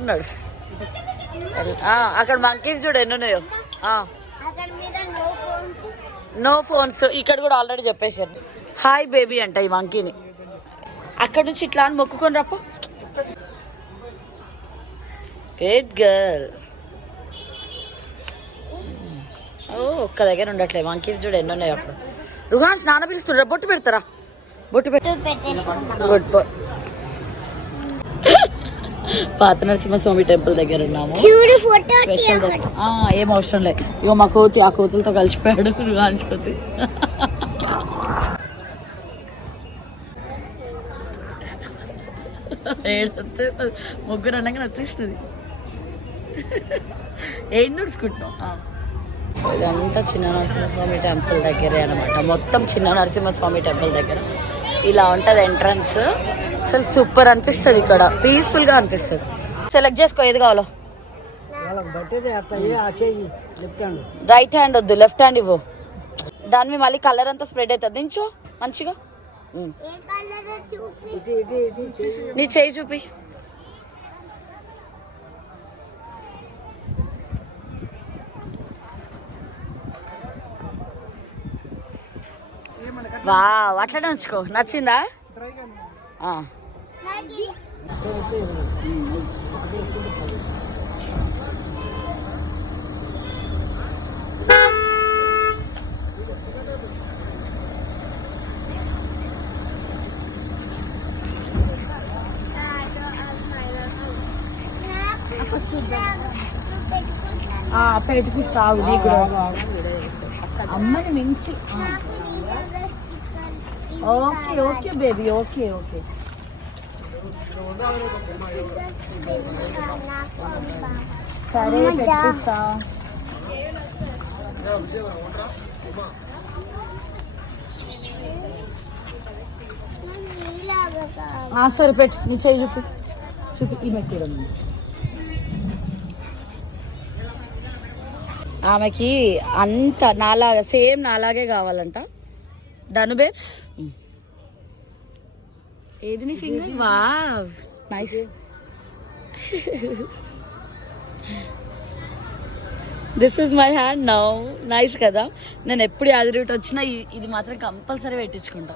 ఉన్నాడు. అక్కడ మంకీస్ చూడు ఎన్ని ఉన్నాయో. నో ఫోన్స్ ఇక్కడ కూడా ఆల్రెడీ చెప్పేశారు. హాయ్ బేబీ అంట ఈ మంకీని. అక్కడ నుంచి ఇట్లా అని మొక్కుకొని రాపో. Great girl. ఓ ఒక్క దగ్గర ఉండట్లే మంకీస్ చూడు ఎన్ని ఉన్నాయో అక్కడ. రుహాన్ స్నానం పిలుస్తుండ్రా. బొట్టు పెడతారా? బొట్టు గుడ్ బాయ్. పాత నరసింహస్వామి టెంపుల్ దగ్గర ఉన్నాము. ఏం అవసరం లేదు. ఇగో మా కోతి ఆ కోతులతో కలిసిపోయాడు. రుహాన్స్ కోతి. ముగ్గురు అనగా నచ్చేస్తుంది. ఏం నడుచుకుంటున్నాం. సో ఇదంతా చిన్న నరసింహస్వామి టెంపుల్ దగ్గరే అనమాట. మొత్తం చిన్న నరసింహస్వామి టెంపుల్ దగ్గర ఇలా ఉంటుంది ఎంట్రన్స్. అసలు సూపర్ అనిపిస్తుంది. ఇక్కడ పీస్ఫుల్గా అనిపిస్తుంది. సెలెక్ట్ చేసుకో ఏది కావాలో. రైట్ హ్యాండ్ వద్దు, లెఫ్ట్ హ్యాండ్ ఇవ్వు. దాని మళ్ళీ కలర్ అంతా స్ప్రెడ్ అవుతుంది. దించు మంచిగా. నీ చేయి చూపి. వా అట్లనే ఉంచుకో. నచ్చిందా? పెట్టిస్తావు అమ్మని మించి. Okay okay baby. Okay okay సరే పెట్టిస్తా. సరే పెట్టు. నీ చేయి చూపి. చూపి ఈ మెక్కడం. ఆమెకి అంత నాలాగా సేమ్ నాలాగే కావాలంట. డను బేబ్స్. ఏది నీ finger? Wow nice. This is my hand now. Nice కదా. నేను ఎప్పుడు యాది రూట్ వచ్చినా ఇది మాత్రం కంపల్సరీ పెట్టించుకుంటా.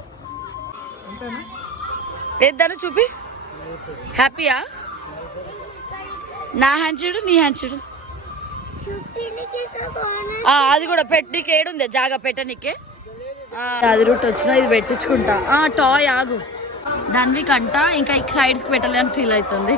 ఏదాన్ని చూపి. హ్యాపీయా? నా హ్యాండ్ చూడు, నీ హ్యాండ్ చూడు. అది కూడా పెట్టనీకి ఏడుంది జాగా పెట్టనీకే. అది రూట్ వచ్చినా ఇది పెట్టించుకుంటా. టాయ్ ఆగు. దానివి కంట ఇంకా సైడ్స్కి పెట్టాలని ఫీల్ అవుతుంది.